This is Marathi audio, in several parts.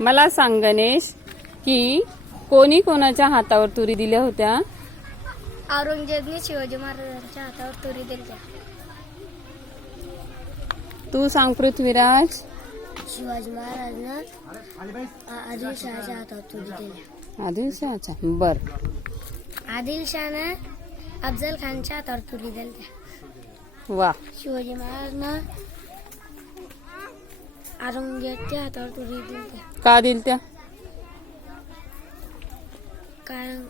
मला सांग गणेश की कोणी कोणाच्या हातावर तुरी दिल्या होत्या? औरंगजेबने शिवाजी महाराजांच्या हातावर तुरी दिली तू सांग पृथ्वीराज. शिवाजी महाराजनं आदिलशहाच्या हातावर तुरी दिल्या. आदिलशहाचा बर. आदिलशहानं अफजल खानच्या हातावर तुरी दिल्या. वा. शिवाजी महाराजनं औरंगजेबच्या हातावर तुरी दिल्या का दिल त्या? कारण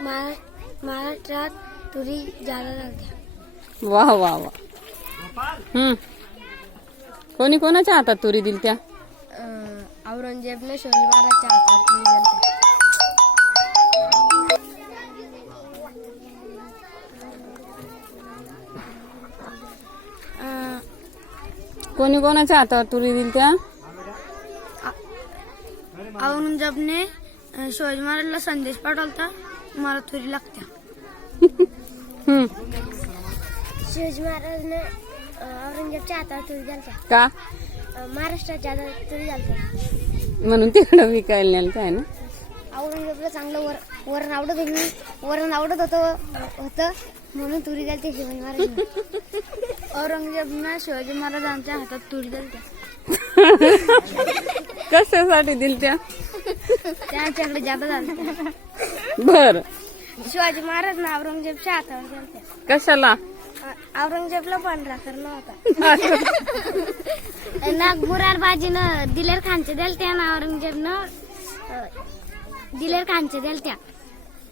महारा- महाराष्ट्रात तुरी जादा लागल्या वा वा वा. हम्म. कोणी कोणाच्या हातात तुरी दिल त्या औरंगजेबने महाराजच्या हातावर तुरी दिल्या कोणी कोणाच्या हातावर तुरी दिल त्या? औरंगजेबने शिवाजी महाराजला संदेश पाठवला मला तुरी लागत्या. शिवाजी महाराजने औरंगजेबच्या हातावर तुरी द्यालत्या का? महाराष्ट्राच्या हातावर तुरी द्यालत्या म्हणून तिकडं विकायला नेलं काय ना? औरंगजेबला चांगलं वर वरण आवडत होती वरण आवडत होतं होतं म्हणून तुरी द्यालते शिवाजी महाराज. औरंगजेबनं शिवाजी महाराजांच्या हातात तुरी द्यालत्या कशासाठी दिल त्या? त्यांच्याकडे जादा झालं बर. शिवाजी महाराजनं औरंगजेबच्या हातावर कशाला? औरंगजेबला पांढरा करणं होता. नागपुरार बाजीनं दिलेर खानचे द्यालत्या ना औरंगजेबनं अं, दिलेर खानचे द्यालत्या